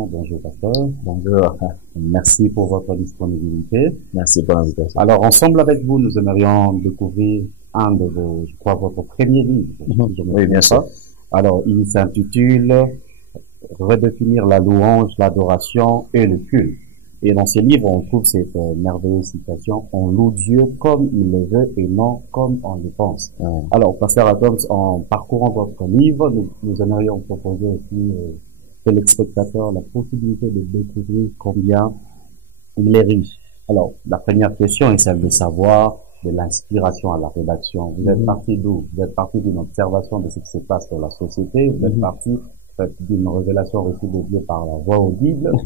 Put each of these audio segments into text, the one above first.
également. Bonjour, pasteur. Bonjour. Merci pour votre disponibilité. Merci pour l'invitation. Alors, ensemble avec vous, nous aimerions découvrir un de vos, je crois, votre premier livre. Oui, bien sûr. Alors, il s'intitule Redéfinir la louange, l'adoration et le culte. Et dans ce livre, on trouve cette merveilleuse citation: on loue Dieu comme il le veut et non comme on le pense. Alors, pasteur Adams, en parcourant votre livre, nous aimerions proposer aussi téléspectateurs la possibilité de découvrir combien il est riche. Alors, la première question est celle de savoir de l'inspiration à la rédaction. Vous êtes parti d'où? Vous êtes parti d'une observation de ce qui se passe dans la société, vous êtes parti d'une révélation reçue de Dieu par la voix audible, ou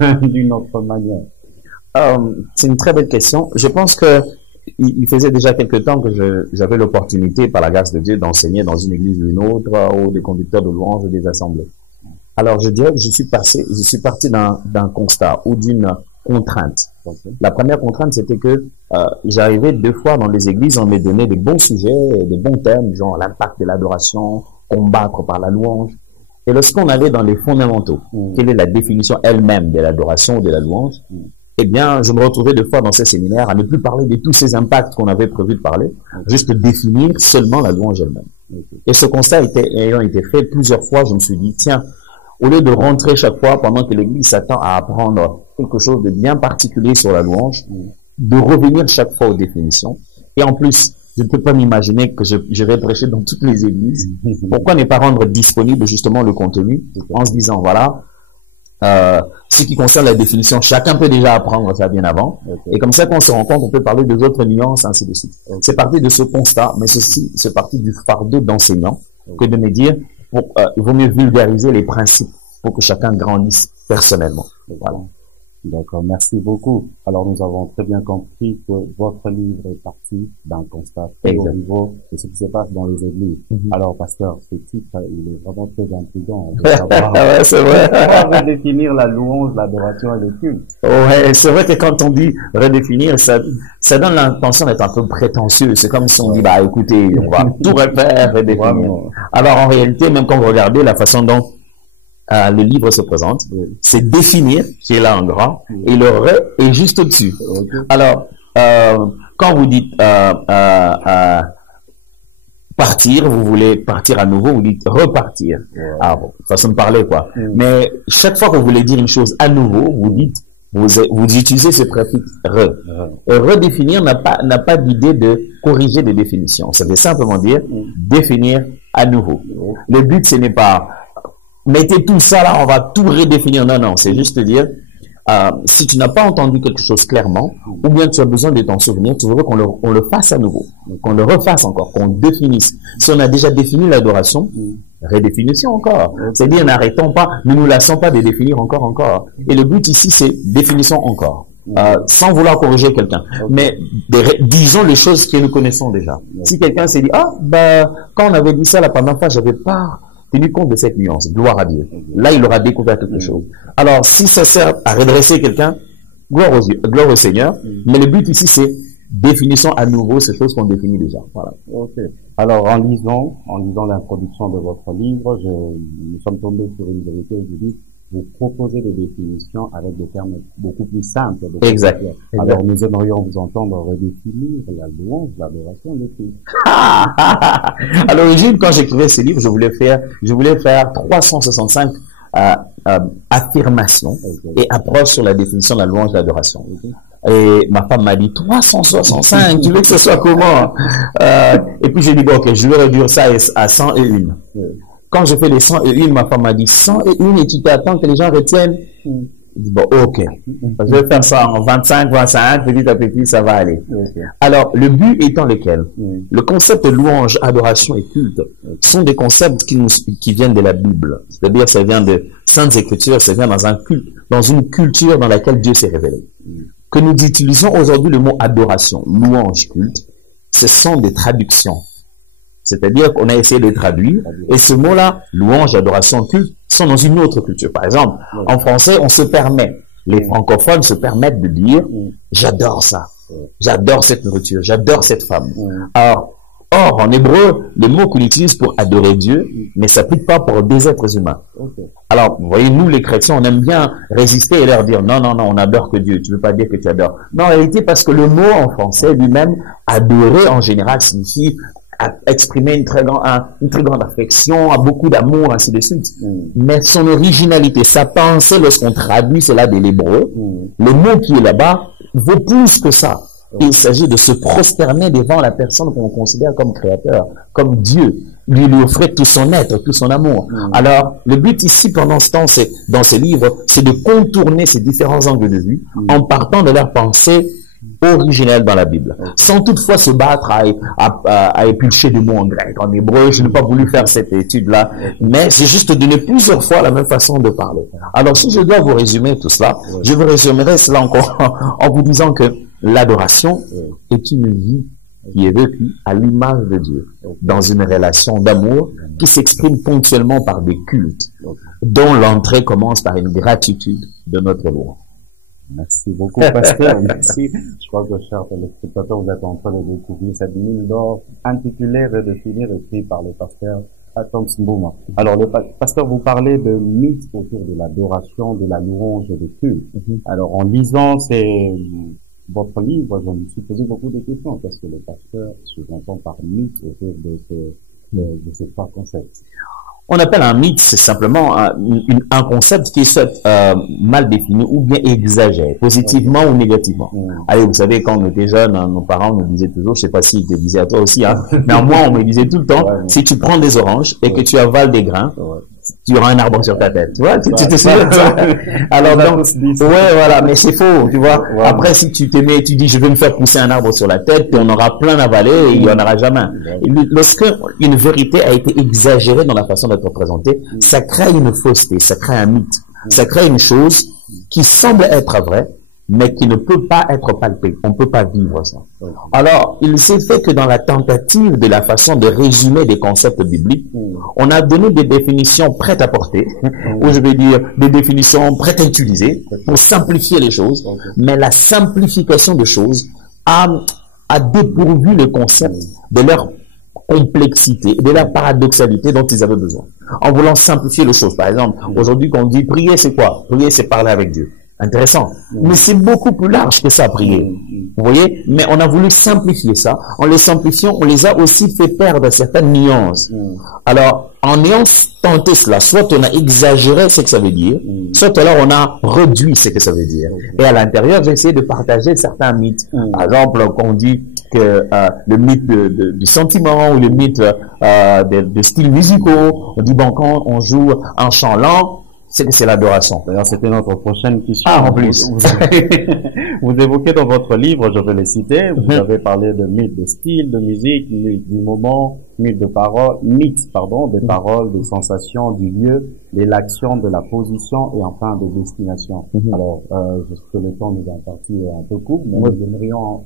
bien d'une autre manière? C'est une très belle question. Je pense que il faisait déjà quelque temps que j'avais l'opportunité, par la grâce de Dieu, d'enseigner dans une église ou une autre, ou des conducteurs de louanges ou des assemblées. Alors, je dirais que je suis parti d'un constat ou d'une contrainte. La première contrainte, c'était que j'arrivais 2 fois dans les églises, on me donnait des bons sujets, des bons thèmes, genre l'impact de l'adoration, combattre par la louange. Et lorsqu'on allait dans les fondamentaux, quelle est la définition elle-même de l'adoration ou de la louange, eh bien, je me retrouvais 2 fois dans ces séminaires à ne plus parler de tous ces impacts qu'on avait prévu de parler, juste définir seulement la louange elle-même. Et ce constat ayant été fait plusieurs fois, je me suis dit, tiens, au lieu de rentrer chaque fois pendant que l'Église s'attend à apprendre quelque chose de bien particulier sur la louange, de revenir chaque fois aux définitions. Et en plus, je ne peux pas m'imaginer que je vais prêcher dans toutes les églises. Pourquoi ne pas rendre disponible justement le contenu en se disant, voilà, ce qui concerne la définition, chacun peut déjà apprendre ça bien avant. Et comme ça, quand on se rend compte, on peut parler des autres nuances, ainsi de suite. C'est parti de ce constat, mais ceci, c'est parti du fardeau d'enseignant que de me dire, il vaut mieux vulgariser les principes pour que chacun grandisse personnellement. Voilà. D'accord, merci beaucoup. Alors, nous avons très bien compris que votre livre est parti d'un constat très haut niveau de ce qui se passe dans les églises. Alors, pasteur, ce titre, il est vraiment très intriguant. Ouais, c'est vrai. Comment redéfinir la louange, l'adoration et le culte? Ouais, c'est vrai que quand on dit redéfinir, ça donne l'intention d'être un peu prétentieux. C'est comme si on dit, bah, écoutez, on va tout refaire, redéfinir. Alors, en réalité, même quand vous regardez la façon dont le livre se présente, c'est définir, qui est là en grand, et le est juste au-dessus. Alors, quand vous dites partir, vous voulez partir à nouveau, vous dites repartir. Ah, bon, façon de parler, quoi. Mais chaque fois que vous voulez dire une chose à nouveau, vous dites, vous utilisez ce préfixe re. Redéfinir n'a pas d'idée de corriger des définitions. Ça veut simplement dire définir à nouveau. Le but, ce n'est pas mettez tout ça là, on va tout redéfinir. Non, non, c'est juste dire, si tu n'as pas entendu quelque chose clairement, ou bien tu as besoin de t'en souvenir, tu veux qu'on le fasse à nouveau, qu'on le refasse encore, qu'on le définisse. Si on a déjà défini l'adoration, redéfinition encore. C'est-à-dire, n'arrêtons pas, ne nous lassons pas de définir encore. Et le but ici, c'est définissons encore. Sans vouloir corriger quelqu'un. Mais disons les choses que nous connaissons déjà. Si quelqu'un s'est dit, quand on avait dit ça la première fois, j'avais pas tenu compte de cette nuance, gloire à Dieu. Là, il aura découvert quelque chose. Alors, si ça sert à redresser quelqu'un, gloire au Seigneur. Mais le but ici, c'est définissons à nouveau ces choses qu'on définit déjà. Voilà. Okay. Alors, en lisant l'introduction de votre livre, nous sommes tombés sur une vérité. Je dis, vous proposez des définitions avec des termes beaucoup plus simples. Exact. Alors, nous aimerions vous entendre redéfinir la louange, l'adoration, le culte. À l'origine, quand j'écrivais ce livre, je voulais faire 365 affirmations et approches sur la définition de la louange, de l'adoration. Et ma femme m'a dit 365, tu veux que ce soit comment? Et puis j'ai dit, bon, ok, je vais réduire ça à 101. Quand je fais les 101, ma femme m'a dit 101 et tu t'attends que les gens retiennent. Je dis, bon, ok. Je vais faire ça en 25, petit à petit, ça va aller. Alors, le but étant lequel? Le concept de louange, adoration et culte sont des concepts qui viennent de la Bible. C'est-à-dire, ça vient de Saintes Écritures, ça vient dans une culture dans laquelle Dieu s'est révélé. Que nous utilisons aujourd'hui le mot adoration, louange, culte, ce sont des traductions. C'est-à-dire qu'on a essayé de traduire, et ce mot-là, louange, adoration, culte, sont dans une autre culture. Par exemple, en français, les francophones se permettent de dire, j'adore ça, j'adore cette nourriture, j'adore cette femme. Alors, Or, en hébreu, le mot qu'on utilise pour adorer Dieu ne s'applique pas pour des êtres humains. Alors, vous voyez, nous, les chrétiens, on aime bien résister et leur dire, non, non, non, on adore que Dieu. Tu ne veux pas dire que tu adores. Non, en réalité, parce que le mot en français lui-même, adorer en général, signifie exprimer une très grande affection, beaucoup d'amour, ainsi de suite. Mais son originalité, sa pensée, lorsqu'on traduit cela de l'hébreu, le mot qui est là-bas vaut plus que ça. Il s'agit de se prosterner devant la personne qu'on considère comme créateur, comme Dieu, lui offrir tout son être, tout son amour. Alors, le but ici, pendant ce temps, c'est, dans ce livre, c'est de contourner ces différents angles de vue en partant de leur pensée originelle dans la Bible, sans toutefois se battre à épulcher des mots en grec, en hébreu. Je n'ai pas voulu faire cette étude-là, mais c'est juste donner plusieurs fois la même façon de parler. Alors, si je dois vous résumer tout cela, je vous résumerai cela encore en vous disant que l'adoration est une vie qui est vécue à l'image de Dieu, dans une relation d'amour qui s'exprime ponctuellement par des cultes, dont l'entrée commence par une gratitude de notre loi. Merci beaucoup, pasteur. Merci. Je crois que, chers téléspectateurs, vous êtes en train de découvrir cette mine d'or intitulée Redéfinir, écrit par le pasteur Tom Mbouma. Alors, le pasteur, vous parlez de mythes autour de l'adoration, de la louange et du culte. Alors, en lisant votre livre, je me suis posé beaucoup de questions. Qu'est-ce que le pasteur sous-entend par mythe autour de ces trois concepts? On appelle un mythe, c'est simplement un concept qui est soit mal défini ou bien exagéré, positivement ou négativement. Allez, vous savez, quand on était jeunes, nos parents nous disaient toujours, je sais pas s'ils te disaient à toi aussi, mais moi, on me disait tout le temps, si tu prends des oranges et que tu avales des grains, tu auras un arbre sur ta tête. Tu vois, tu te souviens de ça? Alors donc, ouais, voilà, mais c'est faux, tu vois. Après, si tu t'aimais, tu dis, je vais me faire pousser un arbre sur la tête, puis on aura plein d'avalés et il y en aura jamais. Et lorsque une vérité a été exagérée dans la façon d'être présentée, ça crée une fausseté, ça crée un mythe, ça crée une chose qui semble être vraie, mais qui ne peut pas être palpée. On ne peut pas vivre ça. Alors, il s'est fait que dans la tentative de la façon de résumer des concepts bibliques, on a donné des définitions prêtes à porter, ou je vais dire des définitions prêtes à utiliser pour simplifier les choses, mais la simplification des choses a dépourvu le concept de leur complexité, de la paradoxalité dont ils avaient besoin. En voulant simplifier les choses. Par exemple, aujourd'hui, quand on dit prier, c'est quoi? Prier, c'est parler avec Dieu. Intéressant. Mais c'est beaucoup plus large que ça, prier. Vous voyez? Mais on a voulu simplifier ça. En les simplifiant, on les a aussi fait perdre certaines nuances. Alors, en ayant tenté cela, soit on a exagéré ce que ça veut dire, soit alors on a réduit ce que ça veut dire. Et à l'intérieur, j'ai essayé de partager certains mythes. Par exemple, quand on dit que le mythe du sentiment ou le mythe de styles musicaux, on dit bon, quand on joue un chant lent, c'est que c'est l'adoration. D'ailleurs, c'était notre prochaine question. Ah, en plus. Vous évoquez dans votre livre, je vais les citer, vous avez parlé de mythe de style, de musique, mythe du moment, mythe de parole, mythe, pardon, des paroles, des sensations, du lieu, de l'action, de la position et enfin de destination. Alors, je sais que le temps nous a imparti un peu court, mais nous aimerions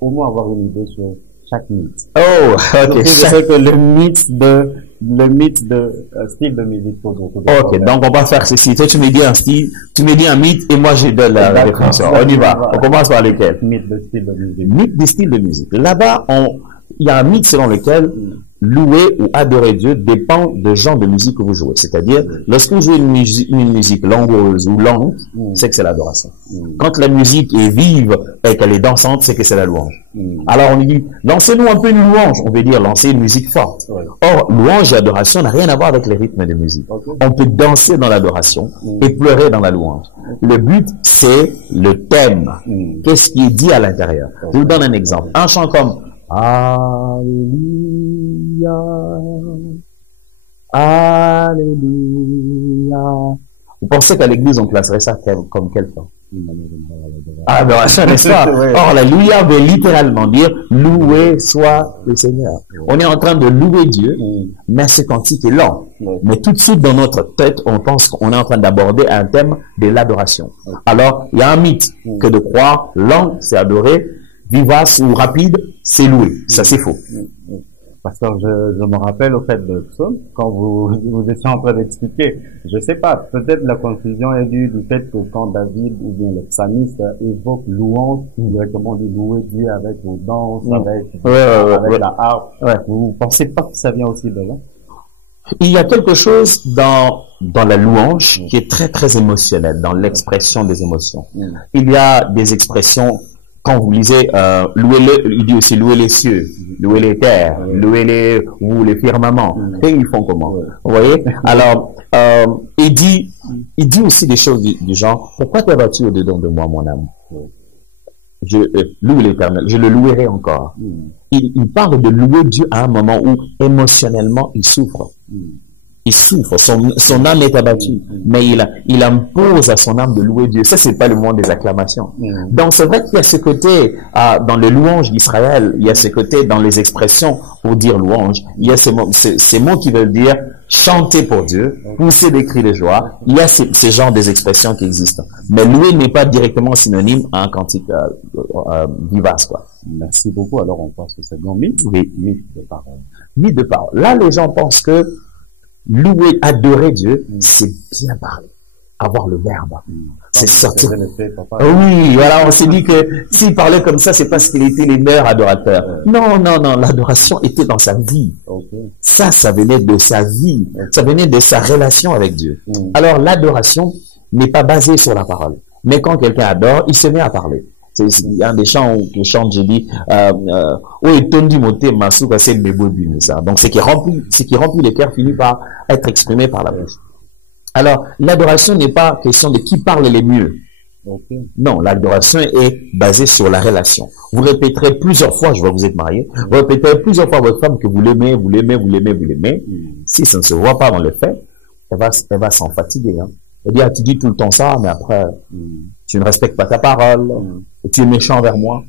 au moins avoir une idée sur chaque mythe. Oh, ok. Je sais que le mythe de style de musique pose beaucoup de problèmes. Donc on va faire ceci. Toi, tu me dis un style, tu me dis un mythe et moi je donne la définition. On y va. On commence par lequel? Mythe de style de musique. Mythe de style de musique. Là-bas, il y a un mythe selon lequel louer ou adorer Dieu dépend du genre de musique que vous jouez. C'est-à-dire, lorsque vous jouez une musique langoureuse ou lente, c'est que c'est l'adoration. Quand la musique est vive et qu'elle est dansante, c'est que c'est la louange. Alors on dit, lancez-nous un peu une louange. On veut dire lancer une musique forte. Or, louange et adoration n'a rien à voir avec les rythmes de musique. On peut danser dans l'adoration et pleurer dans la louange. Le but, c'est le thème. Qu'est-ce qui est dit à l'intérieur? Je vous donne un exemple. Un chant comme Alléluia, Alléluia. Vous pensez qu'à l'église, on classerait ça comme quel chant? Ah, ben, ça, n'est-ce pas? Or, l'Alléluia veut littéralement dire loué soit le Seigneur. On est en train de louer Dieu, mais ce cantique est lent. Mais tout de suite, dans notre tête, on pense qu'on est en train d'aborder un thème de l'adoration. Alors, il y a un mythe que de croire lent, c'est adorer, vivace ou rapide, c'est louer. Ça, c'est faux. Pasteur, je me rappelle au fait de psaume, quand vous étiez en train d'expliquer, je sais pas, peut-être la confusion est due du fait que quand David ou bien le psalmiste évoque louange, directement dit louer Dieu avec vos danses, avec la harpe. Vous pensez pas que ça vient aussi de là? Il y a quelque chose dans la louange qui est très très émotionnel, dans l'expression des émotions. Il y a des expressions, quand vous lisez, louez-le, il dit aussi louez les cieux, louez les terres, louez les firmaments. Et ils font comment? Vous voyez? Alors, il dit aussi des choses du genre, pourquoi t'es battu au-dedans de moi, mon âme? Je loue l'Éternel, je le louerai encore. Il parle de louer Dieu à un moment où émotionnellement il souffre. Il souffre, son âme est abattue, mais il impose à son âme de louer Dieu. Ça, c'est pas le moment des acclamations. Donc, c'est vrai qu'il y a ce côté, dans les louanges d'Israël, il y a ce côté dans les expressions pour dire louange, il y a ces mots qui veulent dire chanter pour Dieu, pousser des cris de joie. Il y a ces genres des expressions qui existent. Mais louer n'est pas directement synonyme à un cantique vivace, quoi. Merci beaucoup. Alors, on passe au second mythe. Oui. Mythe de parole. Mythe de parole. Là, les gens pensent que louer, adorer Dieu, c'est bien parler. Avoir le verbe. C'est sortir. Oui, voilà, on s'est dit que s'il parlait comme ça, c'est parce qu'il était les meilleurs adorateurs. Non, l'adoration était dans sa vie. Ça venait de sa vie. Ça venait de sa relation avec Dieu. Alors, l'adoration n'est pas basée sur la parole. Mais quand quelqu'un adore, il se met à parler. Il y a un des chants que chante, j'ai dit, donc ce qui remplit le cœur finit par être exprimé par la bouche. Alors, l'adoration n'est pas question de qui parle le mieux. Non, l'adoration est basée sur la relation. Vous répéterez plusieurs fois, je vois que vous êtes marié, vous répéterez plusieurs fois à votre femme que vous l'aimez, vous l'aimez, vous l'aimez, vous l'aimez. Si ça ne se voit pas dans le fait, elle va s'en fatiguer, hein. Elle dit, tu dis tout le temps ça, mais après, tu ne respectes pas ta parole, et tu es méchant envers moi.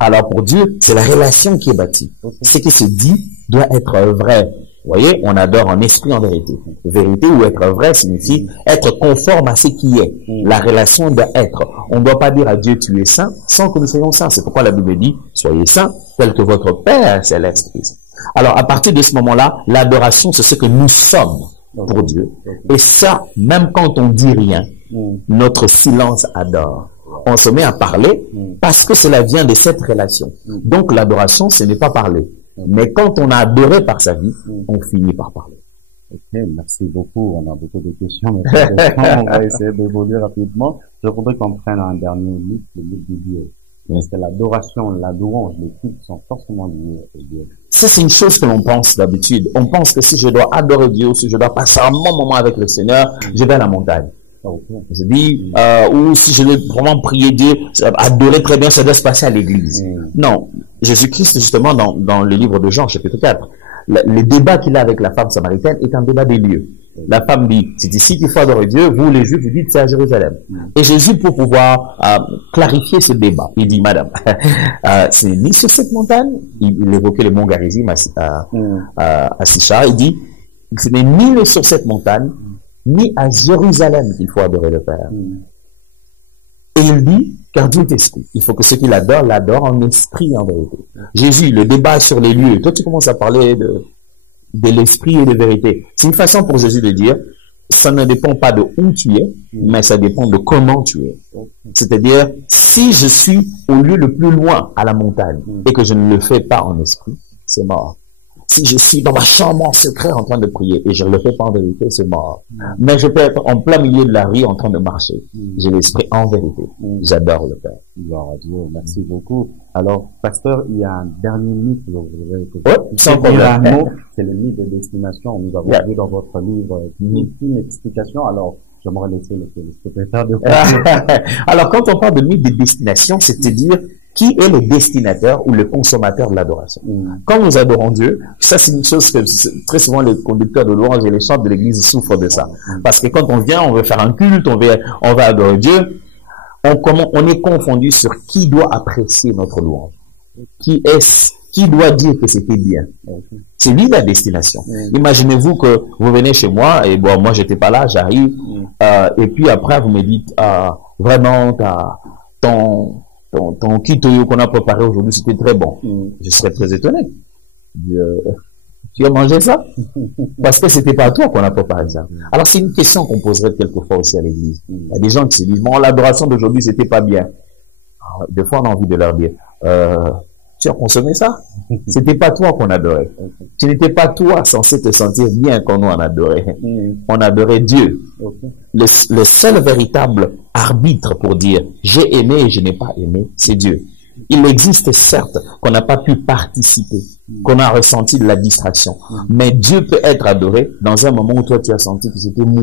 Alors pour Dieu, c'est la relation qui est bâtie. Ce qui se dit doit être vrai. Vous voyez, on adore en esprit, en vérité. Vérité ou être vrai signifie être conforme à ce qui est. La relation doit être. On ne doit pas dire à Dieu, tu es saint, sans que nous soyons saints. C'est pourquoi la Bible dit, soyez saints, tel que votre Père céleste est saint. Alors à partir de ce moment-là, l'adoration, c'est ce que nous sommes pour Dieu. Et ça, même quand on dit rien, notre silence adore. On se met à parler parce que cela vient de cette relation. Donc l'adoration, ce n'est pas parler. Mais quand on a adoré par sa vie, on finit par parler. Ok, merci beaucoup. On a beaucoup de questions. On va essayer d'évoluer rapidement. Je voudrais qu'on prenne un dernier mythe, le mythe du Dieu. Est-ce que l'adoration, la louange, les cultes sont forcément liés à Dieu? Ça, c'est une chose que l'on pense d'habitude. On pense que si je dois adorer Dieu, si je dois passer un bon moment avec le Seigneur, je vais à la montagne. Je dis, ou si je veux vraiment prier Dieu, adorer très bien, ça doit se passer à l'église. Non. Jésus-Christ, justement, dans le livre de Jean, chapitre 4, le débat qu'il a avec la femme samaritaine est un débat des lieux. La femme dit, c'est ici qu'il faut adorer Dieu, vous les Juifs, vous dites c'est à Jérusalem. Et Jésus, pour pouvoir clarifier ce débat, il dit, madame, c'est ni sur cette montagne, il évoquait le mont Garizim à Sichar, il dit, ce n'est ni sur cette montagne, ni à Jérusalem qu'il faut adorer le Père. Et il dit, car Dieu est esprit. Il faut que ceux qui l'adorent en esprit et en vérité. Jésus, le débat sur les lieux. Toi, tu commences à parler de l'esprit et de vérité. C'est une façon pour Jésus de dire, ça ne dépend pas de où tu es, mais ça dépend de comment tu es. C'est-à-dire, si je suis au lieu le plus loin, à la montagne, et que je ne le fais pas en esprit, c'est mort. Si je suis dans ma chambre en secret en train de prier et je ne le fais pas en vérité, c'est mort. Mais je peux être en plein milieu de la rue en train de marcher. J'ai l'esprit en vérité. J'adore le Père. Gloire à Dieu. Merci beaucoup. Alors, pasteur, il y a un dernier mythe que vous voulez sans problème. C'est le mythe de destination. Nous avons vu dans votre livre une explication. Alors, j'aimerais laisser le secrétaire de Alors, quand on parle de mythe de destination, c'est-à-dire qui est le destinateur ou le consommateur de l'adoration. Quand nous adorons Dieu, ça c'est une chose que très souvent les conducteurs de louange et les chants de l'église souffrent de ça. Parce que quand on vient, on veut faire un culte, on va adorer Dieu, on est confondu sur qui doit apprécier notre louange. Qui doit dire que c'était bien. C'est lui la destination. Imaginez-vous que vous venez chez moi, et bon, moi j'étais pas là, j'arrive, et puis après vous me dites, vraiment, ton kit qu'on a préparé aujourd'hui, c'était très bon. Je serais très étonné. Tu as mangé ça? Parce que c'était pas toi qu'on a préparé ça. Alors c'est une question qu'on poserait quelquefois aussi à l'église. Il y a des gens qui se disent, bon, l'adoration d'aujourd'hui, c'était pas bien. Alors, des fois, on a envie de leur dire, tu as consommé ça? C'était pas toi qu'on adorait. Tu n'étais pas toi censé te sentir bien quand nous on adorait. On adorait Dieu. Le seul véritable arbitre pour dire, j'ai aimé et je n'ai pas aimé, c'est Dieu. Il existe certes qu'on n'a pas pu participer, qu'on a ressenti de la distraction, mais Dieu peut être adoré dans un moment où toi tu as senti que c'était mou,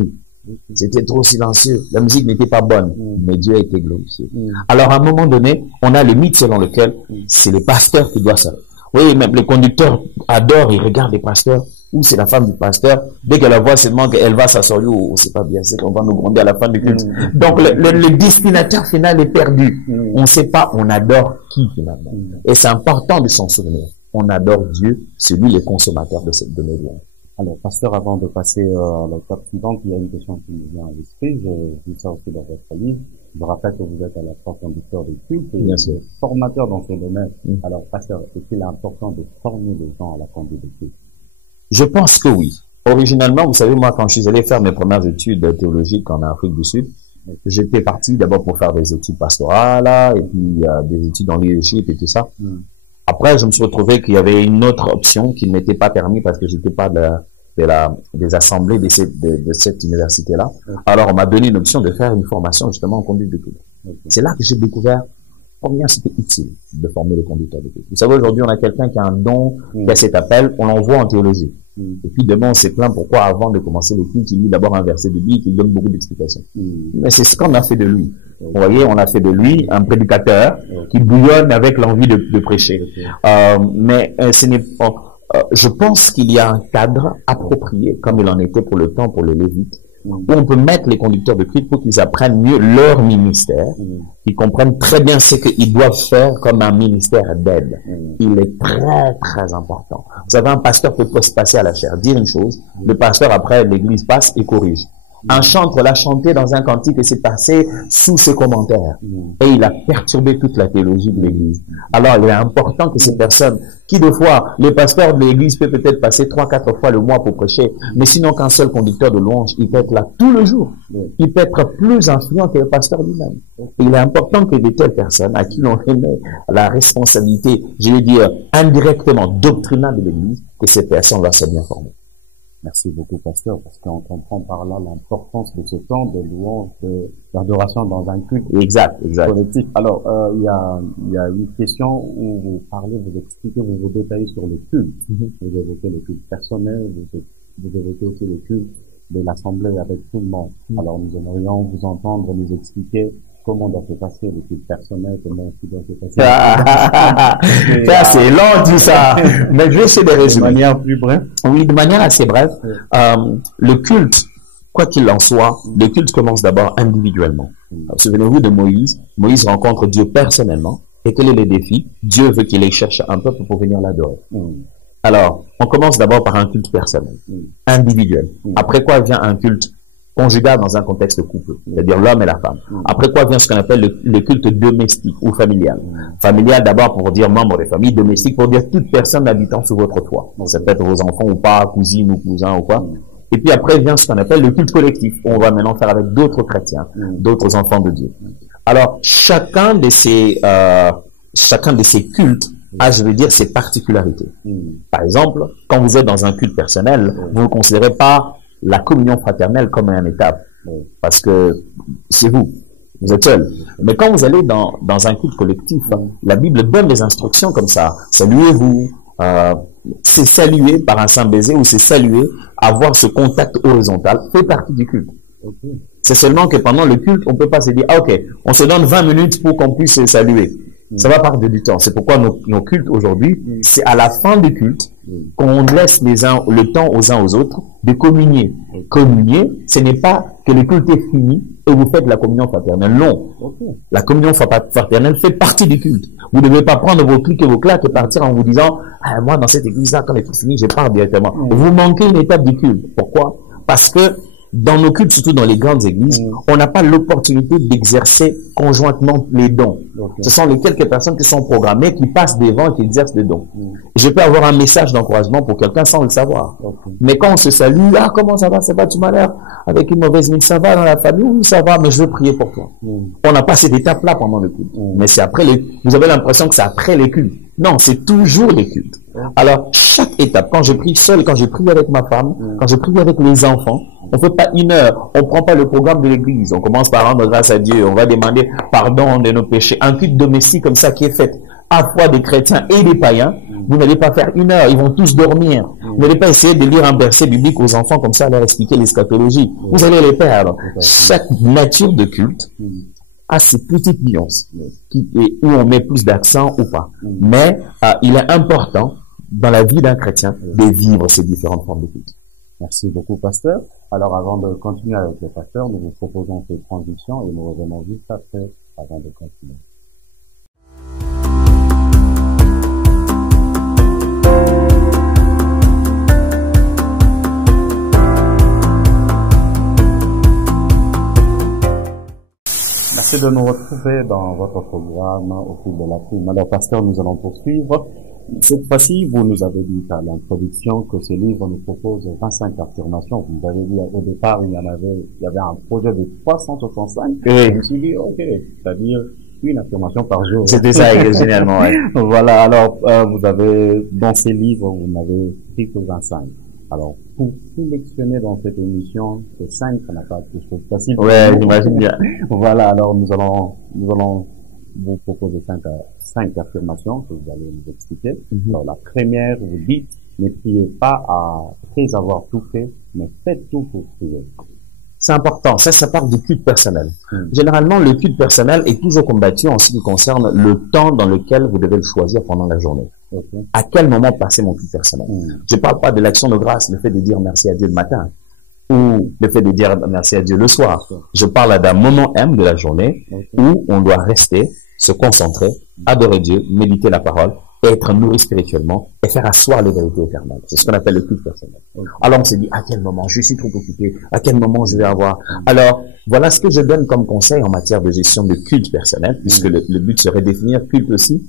c'était trop silencieux, la musique n'était pas bonne, mais Dieu a été glorifié. Alors à un moment donné, on a le mythe selon lequel c'est le pasteur qui doit ça. Oui, même les conducteurs adorent, ils regardent les pasteurs, ou c'est la femme du pasteur, dès qu'elle la voit seulement qu'elle va s'asseoir, ou c'est pas bien, c'est qu'on va nous gronder à la fin du culte. Donc le destinataire final est perdu. On ne sait pas, on adore qui finalement. Et c'est important de s'en souvenir. On adore Dieu, c'est lui le consommateur de nos biens. Alors, pasteur, avant de passer à l'étape suivante, il y a une question qui me vient à l'esprit. J'ai vu ça aussi dans votre livre. Je rappelle que vous êtes à la fois conducteur de culte et formateur dans ce domaine. Alors, pasteur, est-il important de former les gens à la conduite de culte? Je pense que oui. Originalement, vous savez, moi, quand je suis allé faire mes premières études théologiques en Afrique du Sud, j'étais parti d'abord pour faire des études pastorales, et puis des études en leadership et tout ça. Après, je me suis retrouvé qu'il y avait une autre option qui ne m'était pas permis parce que j'étais pas des assemblées de cette université-là. Alors, on m'a donné une option de faire une formation justement en conduite de culte. C'est là que j'ai découvert combien c'était utile de former les conducteurs de culte. Vous savez, aujourd'hui, on a quelqu'un qui a un don, qui a cet appel, on l'envoie en théologie. Et puis demain, on s'est plaint pourquoi avant de commencer le culte, il lit d'abord un verset de Bible qui donne beaucoup d'explications. Mais c'est ce qu'on a fait de lui. Vous voyez, on a fait de lui un prédicateur qui bouillonne avec l'envie de prêcher. Mais ce n'est pas... je pense qu'il y a un cadre approprié, comme il en était pour le temps pour les Lévites, où on peut mettre les conducteurs de culte pour qu'ils apprennent mieux leur ministère, qu'ils comprennent très bien ce qu'ils doivent faire comme un ministère d'aide. Il est très, très important. Vous savez, un pasteur peut se passer à la chair, dire une chose, le pasteur après, l'église passe et corrige. Un chantre l'a chanté dans un cantique et s'est passé sous ses commentaires. Et il a perturbé toute la théologie de l'église. Alors, il est important que ces personnes, qui des fois, les pasteurs de l'église peuvent peut-être passer 3-4 fois le mois pour prêcher, mais sinon qu'un seul conducteur de louange, il peut être là tout le jour. Il peut être plus influent que le pasteur lui-même. Et il est important que de telles personnes, à qui l'on remet la responsabilité, je vais dire, indirectement, doctrinale de l'église, que ces personnes-là soient bien formées. Merci beaucoup, pasteur, parce qu'on comprend par là l'importance de ce temps de louange, d'adoration dans un culte collectif. Alors, il y a une question où vous parlez, vous expliquez, vous détaillez sur le culte. Vous évoquez le culte personnel, vous évoquez aussi le culte de l'assemblée avec tout le monde. Alors, nous aimerions vous entendre nous expliquer comment doit se passer le culte personnel, comment doit se passer. Ça, c'est long, tout ça. Mais je vais essayer de résumer. De manière plus brève. Oui, de manière assez brève. Le culte, quoi qu'il en soit, le culte commence d'abord individuellement. Souvenez-vous de Moïse. Moïse rencontre Dieu personnellement. Et quel est le défi? Dieu veut qu'il aille chercher un peuple pour venir l'adorer. Alors, on commence d'abord par un culte personnel, individuel. Après quoi vient un culte conjugal dans un contexte de couple, c'est-à-dire l'homme et la femme. Après quoi vient ce qu'on appelle le culte domestique ou familial. Familial d'abord pour dire membre de famille, domestique pour dire toute personne habitant sous votre toit. Donc ça peut être vos enfants ou pas, cousines ou cousins ou quoi. Et puis après vient ce qu'on appelle le culte collectif, où on va maintenant faire avec d'autres chrétiens, d'autres enfants de Dieu. Alors chacun de ces cultes a, je veux dire, ses particularités. Par exemple, quand vous êtes dans un culte personnel, vous ne considérez pas la communion fraternelle comme une étape, parce que c'est vous êtes seul. Mais quand vous allez dans un culte collectif, la Bible donne des instructions comme ça. Saluez-vous, c'est saluer par un saint baiser ou c'est saluer, avoir ce contact horizontal, fait partie du culte. C'est seulement que pendant le culte, on peut pas se dire, ah ok, on se donne 20 minutes pour qu'on puisse se saluer. Ça va perdre du temps. C'est pourquoi nos cultes aujourd'hui, c'est à la fin du culte qu'on laisse le temps aux uns aux autres de communier. Communier, ce n'est pas que le culte est fini et vous faites la communion fraternelle. Non. La communion fraternelle fait partie du culte. Vous ne devez pas prendre vos clics et vos claques et partir en vous disant, ah, moi, dans cette église-là, quand le culte finit, je pars directement. Vous manquez une étape du culte. Pourquoi? Parce que dans nos cultes, surtout dans les grandes églises, on n'a pas l'opportunité d'exercer conjointement les dons. Ce sont les quelques personnes qui sont programmées, qui passent devant et qui exercent des dons. Je peux avoir un message d'encouragement pour quelqu'un sans le savoir. Mais quand on se salue, ah, comment ça va, tu m'as l'air avec une mauvaise mine, ça va dans la famille, oui, ça va, mais je veux prier pour toi. On n'a pas cette étape-là pendant le culte. Mais c'est après vous avez l'impression que c'est après les cultes. Non, c'est toujours les cultes. Alors, chaque étape, quand je prie seul, quand je prie avec ma femme, quand je prie avec les enfants, on fait pas 1 heure, on prend pas le programme de l'église, on commence par rendre grâce à Dieu, on va demander pardon de nos péchés. Un culte domestique comme ça qui est fait à fois des chrétiens et des païens, vous n'allez pas faire 1 heure, ils vont tous dormir. Vous n'allez pas essayer de lire un verset biblique aux enfants comme ça, leur expliquer l'eschatologie. Vous allez les perdre. Chaque nature de culte à ces petites nuances où on met plus d'accent ou pas. Mais il est important dans la vie d'un chrétien de vivre ces différentes formes de culte. Merci beaucoup, pasteur. Alors, avant de continuer avec le pasteur, nous vous proposons cette transition et nous revenons juste après avant de continuer. Merci de nous retrouver dans votre programme au fil de la plume. Alors, pasteur, nous allons poursuivre. Cette fois-ci, vous nous avez dit à l'introduction que ce livre nous propose 25 affirmations. Vous avez dit au départ, il y avait un projet de 365. Oui. Je me suis dit, ok, c'est-à-dire une affirmation par jour. C'était ça, généralement, ouais. Voilà, alors, vous avez, dans ces livres, vous n'avez pris que 25. Alors, pour sélectionner dans cette émission, c'est 5, ça n'a pas été chose facile. Ouais, j'imagine bien. Voilà, alors nous allons vous proposer 5 affirmations que vous allez nous expliquer. Alors, la première, vous dites, ne priez pas après avoir tout fait, mais faites tout pour prier. C'est important. Ça part du culte personnel. Généralement, le culte personnel est toujours combattu en ce qui concerne le temps dans lequel vous devez le choisir pendant la journée. À quel moment passer mon culte personnel? Je ne parle pas de l'action de grâce, le fait de dire merci à Dieu le matin, ou le fait de dire merci à Dieu le soir. Je parle d'un moment M de la journée où on doit rester, se concentrer, adorer Dieu, méditer la parole, être nourri spirituellement et faire asseoir les vérités éternelles. C'est ce qu'on appelle le culte personnel. Alors on s'est dit, à quel moment je suis trop occupé, à quel moment je vais avoir. Alors, voilà ce que je donne comme conseil en matière de gestion de culte personnel, puisque le but serait de définir culte aussi.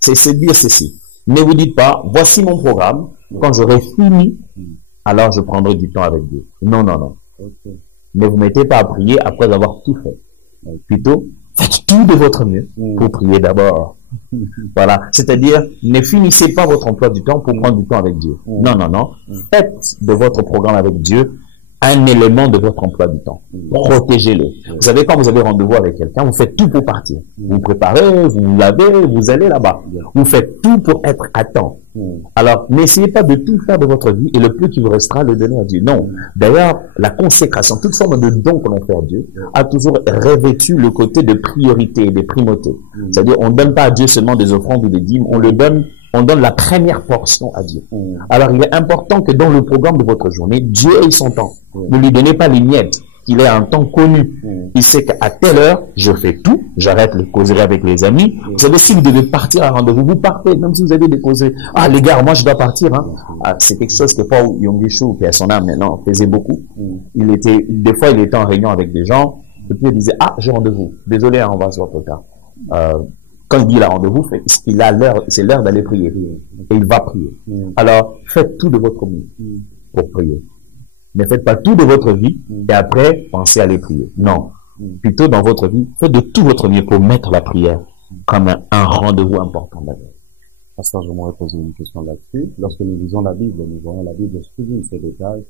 C'est dire ceci. Ne vous dites pas, voici mon programme, quand j'aurai fini, alors je prendrai du temps avec Dieu. Non, non, non. Ne vous mettez pas à prier après avoir tout fait. Plutôt, faites tout de votre mieux pour prier d'abord. Voilà. C'est-à-dire, ne finissez pas votre emploi du temps pour prendre du temps avec Dieu. Non, non, non. Faites de votre programme avec Dieu un élément de votre emploi du temps. Protégez-le. Vous savez, quand vous avez rendez-vous avec quelqu'un, vous faites tout pour partir. Vous préparez, vous lavez, vous allez là-bas. Vous faites tout pour être à temps. Alors, n'essayez pas de tout faire de votre vie et le peu qui vous restera, le donner à Dieu. Non. D'ailleurs, la consécration, toute forme de don que l'on fait à Dieu, a toujours revêtu le côté de priorité et de primauté. C'est-à-dire, on ne donne pas à Dieu seulement des offrandes ou des dîmes, on donne la première portion à Dieu. Alors, il est important que dans le programme de votre journée, Dieu ait son temps. Ne lui donnez pas les miettes, qu'il ait un temps connu. Il sait qu'à telle heure, je fais tout, j'arrête les causeries avec les amis. Vous savez, si vous devez partir à rendez-vous, vous partez, même si vous avez des causeries. Ah, les gars, moi, je dois partir, hein. C'est quelque chose que Paul Yongishu, qui a son âme maintenant, faisait beaucoup. Des fois, il était en réunion avec des gens, et puis il disait, ah, j'ai rendez-vous. Désolé, hein, on va se voir plus tard. Quand il dit la rendez-vous, c'est l'heure d'aller prier. Et il va prier. Alors, faites tout de votre mieux pour prier. Ne faites pas tout de votre vie et après, pensez à aller prier. Non. Plutôt dans votre vie, faites de tout votre mieux pour mettre la prière comme un rendez-vous important d'ailleurs. Pasteur, je m'aurais posé une question là-dessus. Lorsque nous lisons la Bible, nous voyons la Bible souligne ces détails.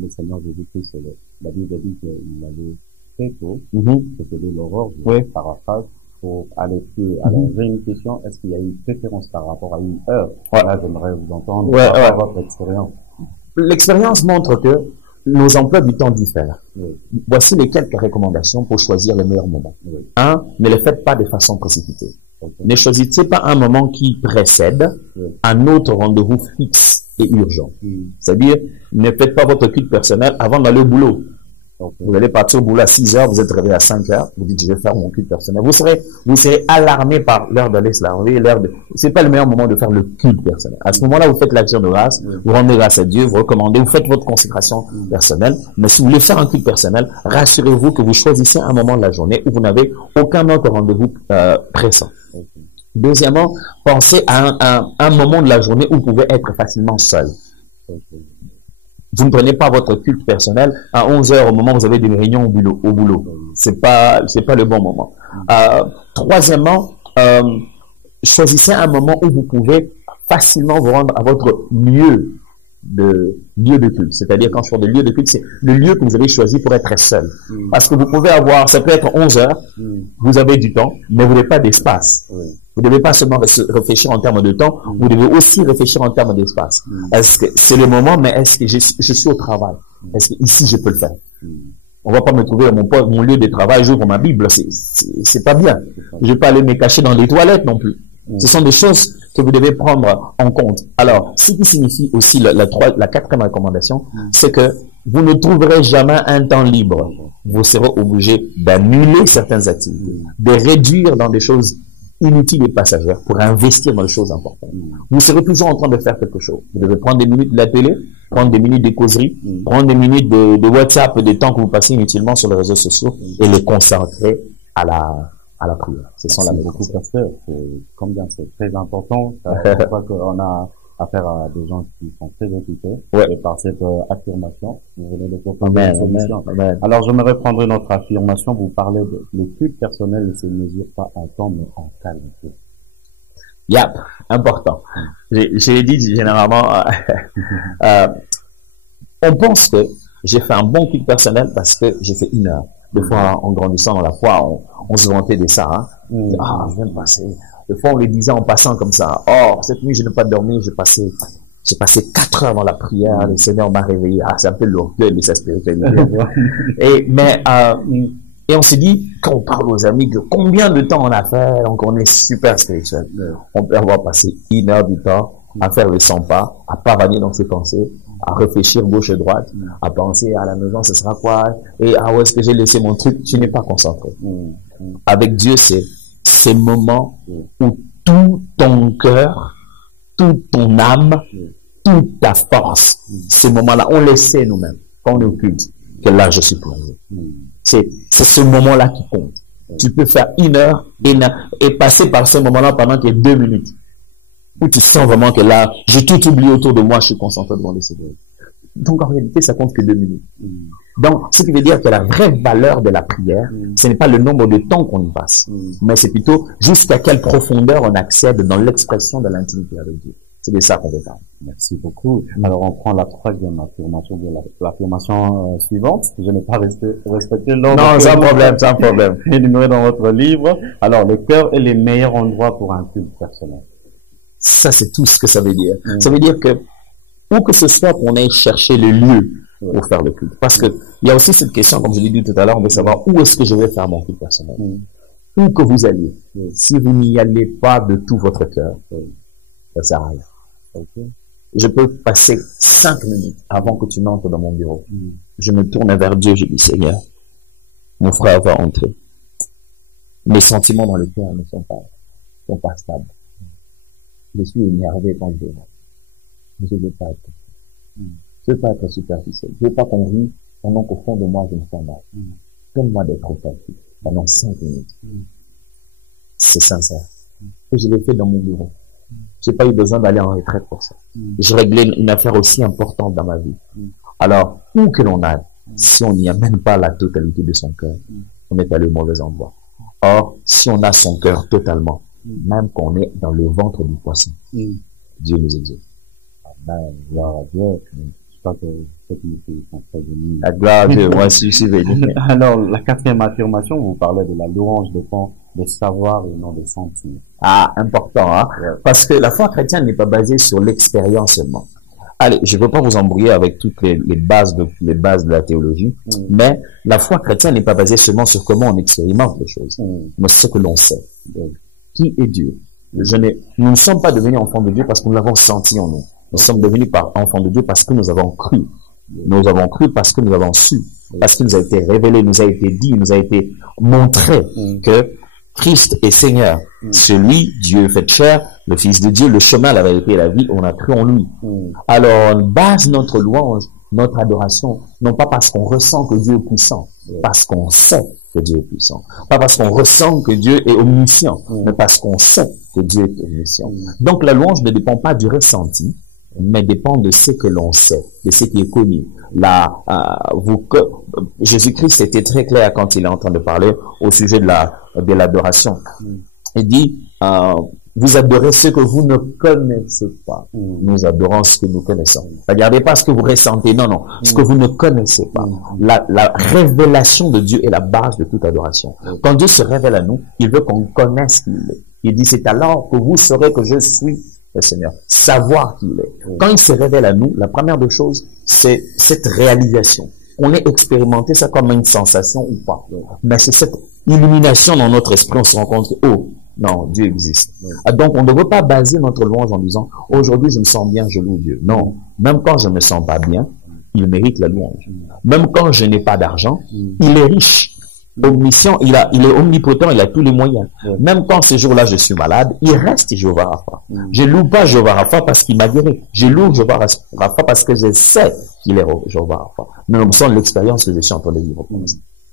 Le Seigneur Jésus-Christ, la Bible dit qu'il avait fait tôt, que c'était l'aurore, je paraphrase, pour aller prier. Alors, j'ai une question, est-ce qu'il y a une préférence par rapport à une heure? Là, j'aimerais vous entendre par rapport à votre expérience. L'expérience montre que nos emplois du temps diffèrent. Voici les quelques recommandations pour choisir le meilleur moment. 1. Ne le faites pas de façon précipitée. Ne choisissez pas un moment qui précède un autre rendez-vous fixe et urgent. C'est-à-dire, ne faites pas votre culte personnel avant d'aller au boulot. Okay. Vous allez partir au boulot à 6 heures, vous êtes réveillé à 5 heures, vous dites, je vais faire mon culte personnel. Vous serez alarmé par l'heure d'aller se laver, c'est pas le meilleur moment de faire le culte personnel. À ce moment-là, vous faites l'action de grâce, vous rendez grâce à Dieu, vous recommandez, vous faites votre consécration personnelle. Mais si vous voulez faire un culte personnel, rassurez-vous que vous choisissez un moment de la journée où vous n'avez aucun autre rendez-vous pressant. Okay. Deuxièmement, pensez à un moment de la journée où vous pouvez être facilement seul. Okay. Vous ne prenez pas votre culte personnel à 11 heures au moment où vous avez des réunions au boulot. C'est pas le bon moment. Troisièmement, choisissez un moment où vous pouvez facilement vous rendre à votre lieu de culte. C'est-à-dire, quand je parle de lieu de culte, c'est le lieu que vous avez choisi pour être seul. Parce que vous pouvez ça peut être 11 heures, vous avez du temps, mais vous n'avez pas d'espace. Vous ne devez pas seulement réfléchir en termes de temps, vous devez aussi réfléchir en termes d'espace. Est-ce que c'est le moment, mais est-ce que je suis au travail? Est-ce que ici je peux le faire? On va pas me trouver à mon lieu de travail, j'ouvre ma Bible, c'est pas bien. Je vais pas aller me cacher dans les toilettes non plus. Ce sont des choses que vous devez prendre en compte. Alors, ce qui signifie aussi la quatrième recommandation, c'est que vous ne trouverez jamais un temps libre. Vous serez obligé d'annuler certaines activités, de réduire dans des choses inutiles et passagères pour investir dans les choses importantes. Vous serez toujours en train de faire quelque chose. Vous devez prendre des minutes de la télé, prendre des minutes de causerie, prendre des minutes de WhatsApp, des temps que vous passez inutilement sur les réseaux sociaux et les consacrer à la prière. C'est sans la beaucoup, pasteur. Combien c'est très important. Je crois qu'on a affaire à des gens qui sont très occupés. Ouais. Et par cette affirmation, vous venez de proposer une solution. Alors, j'aimerais prendre notre affirmation. Vous parlez de le culte personnel ne se mesure pas en temps, mais en qualité. Yep, important. J'ai dit généralement, on pense que j'ai fait un bon culte personnel parce que j'ai fait 1 heure. Des fois, en grandissant dans la foi, on se vantait de ça. Hein. Je viens de passer. Des fois, on le disait en passant comme ça. Oh, cette nuit, je n'ai pas dormi. J'ai passé 4 heures dans la prière. Le Seigneur m'a réveillé. C'est un peu l'orgueil de sa spiritualité. Et on s'est dit, quand on parle aux amis, que combien de temps on a fait, donc on est super spirituel. On peut avoir passé 1 heure du temps à faire les 100 pas, à pavaner dans ses pensées, à réfléchir gauche et droite, à penser à la maison, ce sera quoi, et où est-ce que j'ai laissé mon truc, tu n'es pas concentré. Avec Dieu, c'est ces moments où tout ton cœur, toute ton âme, toute ta force, ces moments-là, on le sait nous-mêmes, quand on est au culte, que là, je suis plongé. C'est ce moment-là qui compte. Tu peux faire 1 heure et passer par ce moment-là pendant qu'il y a 2 minutes. Où tu sens vraiment que là, j'ai tout oublié autour de moi, je suis concentré devant le Seigneur. Donc en réalité, ça compte que 2 minutes. Donc, ce qui veut dire que la vraie valeur de la prière, ce n'est pas le nombre de temps qu'on y passe, mais c'est plutôt jusqu'à quelle profondeur on accède dans l'expression de l'intimité avec Dieu. C'est de ça qu'on veut parler. Merci beaucoup. Alors, on prend la troisième affirmation, l'affirmation suivante. Je n'ai pas respecté l'ordre. Non, sans problème. Énuméré dans votre livre. Alors, le cœur est le meilleur endroit pour un culte personnel. Ça, c'est tout ce que ça veut dire. Ça veut dire que, où que ce soit qu'on aille chercher le lieu pour faire le culte. Parce que, il y a aussi cette question, comme je l'ai dit tout à l'heure, on veut savoir où est-ce que je vais faire mon culte personnel. Où que vous alliez. Si vous n'y allez pas de tout votre cœur, ça sert à rien. Je peux passer 5 minutes avant que tu n'entres dans mon bureau. Je me tourne vers Dieu, je dis, Seigneur, mon frère va entrer. Mes sentiments dans le cœur ne sont pas stables. Je suis énervé quand je rentre. Je ne veux pas être superficiel. Je ne veux pas qu'on rie pendant qu'au fond de moi, je me sens mal. Donne-moi d'être authentique pendant 5 minutes. C'est sincère. Et je l'ai fait dans mon bureau. J'ai pas eu besoin d'aller en retraite pour ça. J'ai réglé une affaire aussi importante dans ma vie. Alors, où que l'on aille, si on n'y amène pas la totalité de son cœur, on est allé au mauvais endroit. Or, si on a son cœur totalement, même qu'on est dans le ventre du poisson, Dieu nous exauce. Gloire à Dieu. Je crois que ceux qui sont très bénis. La gloire à Dieu, moi aussi, je suis béni. Alors, la quatrième affirmation, vous parlez de la louange dépend de savoir et non de sentir. Important, hein? Parce que la foi chrétienne n'est pas basée sur l'expérience seulement. Allez, je ne veux pas vous embrouiller avec toutes les bases de la théologie, mais la foi chrétienne n'est pas basée seulement sur comment on expérimente les choses, mais ce que l'on sait. Qui est Dieu? Nous ne sommes pas devenus enfants de Dieu parce que nous l'avons senti en nous. Nous sommes devenus enfants de Dieu parce que nous avons cru. Nous avons cru parce que nous avons su. Parce qu'il nous a été révélé, nous a été dit, nous a été montré que Christ est Seigneur. Celui, Dieu fait chair, le Fils de Dieu, le chemin, la vérité et la vie, on a cru en lui. Alors, on base notre louange, notre adoration, non pas parce qu'on ressent que Dieu est puissant, parce qu'on sait que Dieu est puissant. Pas parce qu'on ressent que Dieu est omniscient, mais parce qu'on sait que Dieu est omniscient. Donc, la louange ne dépend pas du ressenti, mais dépend de ce que l'on sait, de ce qui est connu. Jésus-Christ était très clair quand il est en train de parler au sujet de l'adoration. Il dit, vous adorez ce que vous ne connaissez pas. Nous adorons ce que nous connaissons. Regardez pas ce que vous ressentez, non, ce que vous ne connaissez pas. La révélation de Dieu est la base de toute adoration. Quand Dieu se révèle à nous, il veut qu'on connaisse qui il est. Il dit, c'est alors que vous saurez que je suis le Seigneur. Savoir qui il est. Quand il se révèle à nous, la première des choses, c'est cette réalisation. On est expérimenté ça comme une sensation ou pas. Mais c'est cette illumination dans notre esprit, on se rend compte que, oh, non, Dieu existe. Donc, on ne veut pas baser notre louange en disant, aujourd'hui, je me sens bien, je loue Dieu. Non. Même quand je me sens pas bien, il mérite la louange. Même quand je n'ai pas d'argent, il est riche. Omniscient, il est omnipotent, il a tous les moyens. Même quand ces jours-là je suis malade, il reste Jéhovah Rapha. Je loue pas Jéhovah Rapha parce qu'il m'a guéri. Je loue Jéhovah Rapha parce que je sais qu'il est Jéhovah Rapha. Mais on sent l'expérience que je suis en train de vivre.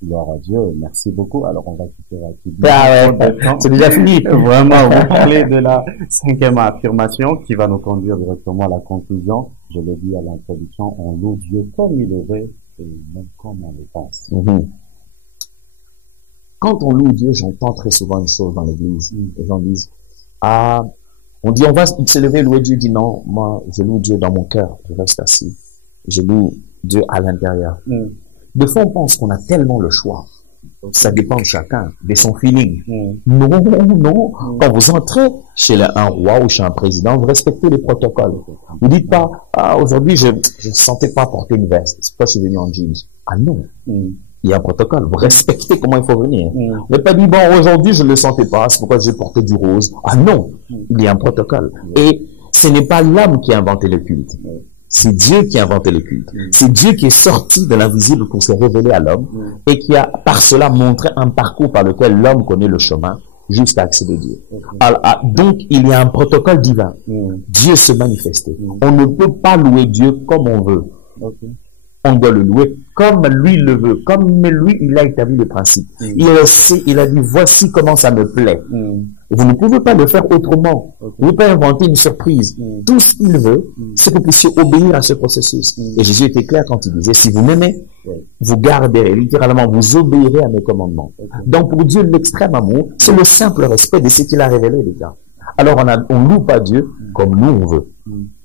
Gloire à Dieu, merci beaucoup. Alors on va quitter rapidement. C'est déjà fini. Vraiment, vous parlez de la 5e affirmation qui va nous conduire directement à la conclusion. Je l'ai dit à l'introduction, on loue Dieu comme il le veut et même comme on le pense. Quand on loue Dieu, j'entends très souvent une chose dans l'église. Les gens disent, on dit, on va se lever louer Dieu. Dit non, moi, je loue Dieu dans mon cœur. Je reste assis. Je loue Dieu à l'intérieur. Des fois, on pense qu'on a tellement le choix. Ça dépend de chacun, de son feeling. Non. Quand vous entrez chez un roi ou chez un président, vous respectez les protocoles. Vous dites pas, aujourd'hui, je ne sentais pas porter une veste. C'est pourquoi je suis venu en jeans. Ah non. Il y a un protocole. Vous respectez comment il faut venir. Vous n'avez pas dit, bon, aujourd'hui, je ne le sentais pas, c'est pourquoi j'ai porté du rose. Ah non. Il y a un protocole. Et ce n'est pas l'homme qui a inventé le culte. C'est Dieu qui a inventé le culte. C'est Dieu qui est sorti de l'invisible pour se révéler à l'homme et qui a, par cela, montré un parcours par lequel l'homme connaît le chemin jusqu'à accéder à Dieu. Donc, il y a un protocole divin. Dieu se manifestait. On ne peut pas louer Dieu comme on veut. On doit le louer comme lui le veut, comme lui il a établi le principe. Il a dit voici comment ça me plaît. Vous ne pouvez pas le faire autrement. Vous ne pouvez pas inventer une surprise. Tout ce qu'il veut, c'est que vous puissiez obéir à ce processus. Et Jésus était clair quand il disait si vous m'aimez, vous garderez, littéralement vous obéirez à mes commandements. Donc pour Dieu l'extrême amour, c'est le simple respect de ce qu'il a révélé déjà. Alors on loue pas Dieu comme nous on veut.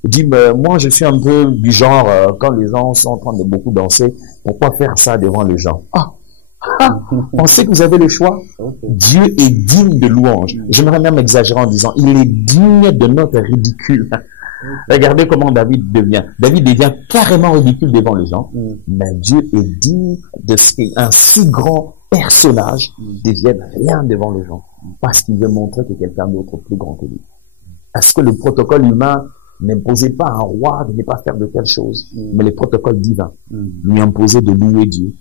Il dit, mais moi je suis un peu du genre, quand les gens sont en train de beaucoup danser, pourquoi faire ça devant les gens? On sait que vous avez le choix. Dieu est digne de louange. J'aimerais même exagérer en disant, il est digne de notre ridicule. Regardez comment David devient. David devient carrément ridicule devant les gens, mais Dieu est digne de ce qu'un si grand personnage devienne rien devant les gens, parce qu'il veut montrer que quelqu'un d'autre est plus grand que lui. Est-ce que le protocole humain n'imposait pas à un roi de ne pas faire de telle chose, mais le protocole divin lui imposait de louer Dieu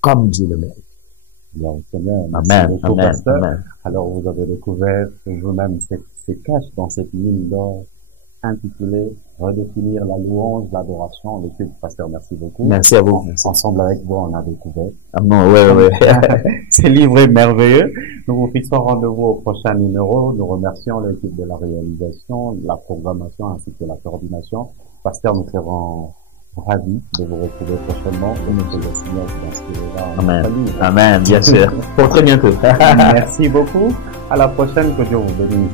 comme Dieu le mérite. Amen. Alors vous avez découvert vous-même ce cache dans cette mine d'or intitulée Redéfinir la louange, l'adoration, le culte. Pasteur, merci beaucoup. Merci à vous. Ensemble avec vous, on a découvert. Ce livre est merveilleux. Nous vous fixons rendez-vous au prochain numéro. Nous remercions l'équipe de la réalisation, de la programmation ainsi que de la coordination. Pasteur, nous serons ravis de vous retrouver prochainement et nous vous laissons Amen, bien sûr. Pour très bientôt. Merci beaucoup. À la prochaine, que Dieu vous bénisse.